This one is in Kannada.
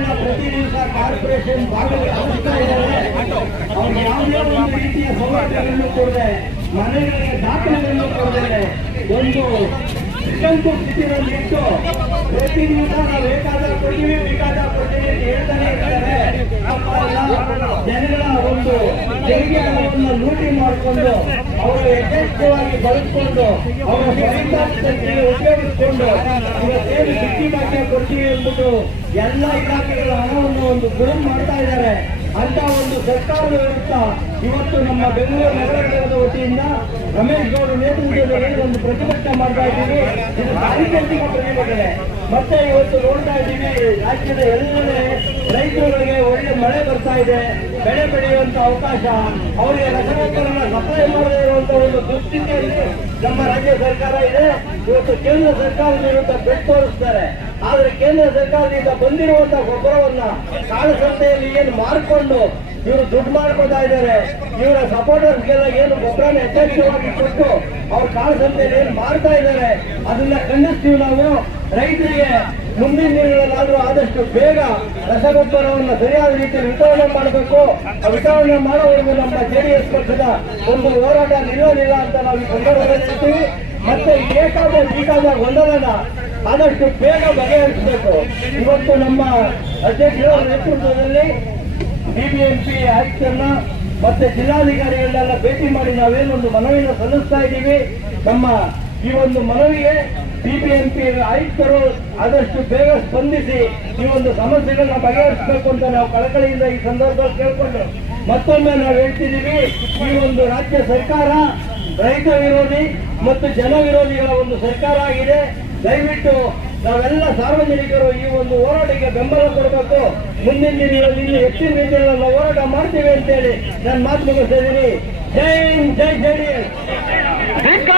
ಮನೆಗಳನ್ನ ಪ್ರತಿ ದಿವಸ ಕಾರ್ಪೊರೇಷನ್ ಭಾಗದಲ್ಲಿ ಹಂಚ್ತಾ ಇದ್ದಾರೆ. ಅವ್ರಿಗೆ ಯಾವುದೇ ಒಂದು ರೀತಿಯ ಸೌಲಭ್ಯಗಳನ್ನು ಕೊಡದೆ, ಮನೆಗಳಿಗೆ ದಾಖಲೆಗಳನ್ನು ಕೊಡದೆ, ಒಂದು ವಿಕಂತು ಸ್ಥಿತಿಯಲ್ಲಿ ಇಟ್ಟು ಪ್ರತಿ ದಿವಸ ನಾವು ಬೇಕಾದಾಗ ಕೊಡ್ತೀವಿ ಅಂತ ಹೇಳ್ತಾನೆ ಇರ್ತಾರೆ. ಜನಗಳ ಒಂದು ತೆರಿಗೆ ಹಣವನ್ನು ಲೂಟಿ ಮಾಡಿಕೊಂಡು ಅವರು ಯಥೇಚ್ಛವಾಗಿ ಬಳಸಿಕೊಂಡು ಅವರ ಶಕ್ತಿಗೆ ಉಪಯೋಗಿಸಿಕೊಂಡು ಇವತ್ತೇನು ಬಿಟ್ಟಿ ಭಾಗ್ಯ ಕೊಡ್ತೀವಿ ಎಂಬುದು ಎಲ್ಲ ಇಲಾಖೆಗಳ ಹಣವನ್ನು ಒಂದು ಗುರುತು ಮಾಡ್ತಾ ಇದ್ದಾರೆ. ಅಂತ ಒಂದು ಸರ್ಕಾರದ ವಿರುದ್ಧ ಇವತ್ತು ನಮ್ಮ ಬೆಂಗಳೂರು ನಗರದ ವತಿಯಿಂದ ರಮೇಶ್ ಗೌಡ ನೇತೃತ್ವದಲ್ಲಿ ಒಂದು ಪ್ರತಿಭಟನೆ ಮಾಡ್ತಾ ಇದ್ದೀವಿ. ಇದು ಸಾಂಕೇತಿಕ ಪ್ರತಿಭಟನೆ. ಮತ್ತೆ ಇವತ್ತು ನೋಡ್ತಾ ಇದ್ದೀವಿ, ರಾಜ್ಯದ ಎಲ್ಲೆಡೆ ರೈತರುಗಳಿಗೆ ಒಳ್ಳೆ ಮಳೆ ಬರ್ತಾ ಇದೆ, ಬೆಳೆ ಬೆಳೆಯುವಂತ ಅವಕಾಶ, ಅವರಿಗೆ ರಸಗೊಬ್ಬರನ ಸಪ್ಲೈ ಮಾಡದೇ ಇರುವಂತ ಒಂದು ದುಸ್ಥಿತಿಯಲ್ಲಿ ನಮ್ಮ ರಾಜ್ಯ ಸರ್ಕಾರ ಇದೆ. ಇವತ್ತು ಕೇಂದ್ರ ಸರ್ಕಾರದ ವಿರುದ್ಧ ಬೆಟ್ಟು ತೋರಿಸ್ತಾರೆ. ಆದ್ರೆ ಕೇಂದ್ರ ಸರ್ಕಾರದಿಂದ ಬಂದಿರುವಂತಹ ಗೊಬ್ಬರವನ್ನ ಕಾಳಸಂತೆಯಲ್ಲಿ ಏನು ಮಾರ್ಕೊಂಡು ಇವರು ದುಡ್ಡು ಮಾಡ್ಕೊತಾ ಇದ್ದಾರೆ. ಇವರ ಸಪೋರ್ಟರ್ಸ್ಗೆಲ್ಲ ಏನು ಗೊಬ್ಬರನ ಯಥೇಚ್ಛವಾಗಿ ಕೊಟ್ಟು ಅವ್ರ ಕಾಳಸಂತೆಯಲ್ಲಿ ಏನು ಮಾರ್ತಾ ಇದ್ದಾರೆ, ಅದನ್ನ ಖಂಡಿಸ್ತೀವಿ ನಾವು. ರೈತರಿಗೆ ಮುಂದಿನ ದಿನಗಳಲ್ಲಾದ್ರೂ ಆದಷ್ಟು ಬೇಗ ರಸಗೊಬ್ಬರವನ್ನು ಸರಿಯಾದ ರೀತಿಯಲ್ಲಿ ವಿತರಣೆ ಮಾಡಬೇಕು. ಆ ವಿತರಣೆ ಮಾಡೋವರೆಗೂ ನಮ್ಮ JDS ಪಕ್ಷದ ಒಂದು ಹೋರಾಟ ನಿಲ್ಲೋದಿಲ್ಲ ಅಂತ ನಾವು ಈ ಸಂದರ್ಭದಲ್ಲಿ ಹೇಳ್ತೀವಿ. ಮತ್ತೆ ಬೇಕಾದ ಗೊಂದಲನ ಆದಷ್ಟು ಬೇಗ ಬಗೆಹರಿಸಬೇಕು. ಇವತ್ತು ನಮ್ಮ ಅಧ್ಯಕ್ಷರ ನೇತೃತ್ವದಲ್ಲಿ BBMP ಆಯುಕ್ತರನ್ನ ಮತ್ತೆ ಜಿಲ್ಲಾಧಿಕಾರಿಗಳನ್ನೆಲ್ಲ ಭೇಟಿ ಮಾಡಿ ನಾವೇನೊಂದು ಮನವಿಯನ್ನು ಸಲ್ಲಿಸ್ತಾ ಇದ್ದೀವಿ. ನಮ್ಮ ಈ ಒಂದು ಮನವಿಗೆ BBMP ಆಯುಕ್ತರು ಆದಷ್ಟು ಬೇಗ ಸ್ಪಂದಿಸಿ ಈ ಒಂದು ಸಮಸ್ಯೆಗಳನ್ನ ಬಗೆಹರಿಸಬೇಕು ಅಂತ ನಾವು ಕಳಕಳಿಯಿಂದ ಈ ಸಂದರ್ಭದಲ್ಲಿ ಕೇಳ್ಕೊಂಡು ಮತ್ತೊಮ್ಮೆ ನಾವು ಹೇಳ್ತಿದ್ದೀವಿ, ಈ ಒಂದು ರಾಜ್ಯ ಸರ್ಕಾರ ರೈತ ವಿರೋಧಿ ಮತ್ತು ಜನ ವಿರೋಧಿಗಳ ಒಂದು ಸರ್ಕಾರ ಆಗಿದೆ. ದಯವಿಟ್ಟು ನಾವೆಲ್ಲ ಸಾರ್ವಜನಿಕರು ಈ ಒಂದು ಹೋರಾಟಕ್ಕೆ ಬೆಂಬಲ ಕೊಡಬೇಕು. ಮುಂದಿನ ದಿನಗಳಲ್ಲಿ ಇನ್ನೂ ಹೆಚ್ಚಿನ ರೀತಿಯಲ್ಲಿ ನಾವು ಹೋರಾಟ ಮಾಡ್ತೀವಿ ಅಂತೇಳಿ ನಾನು ಮಾತು ಮುಗಿಸ್ತಾ ಇದ್ದೀನಿ. ಜೈ ಹಿಂದ್, ಜೈ JDS. ಈಗ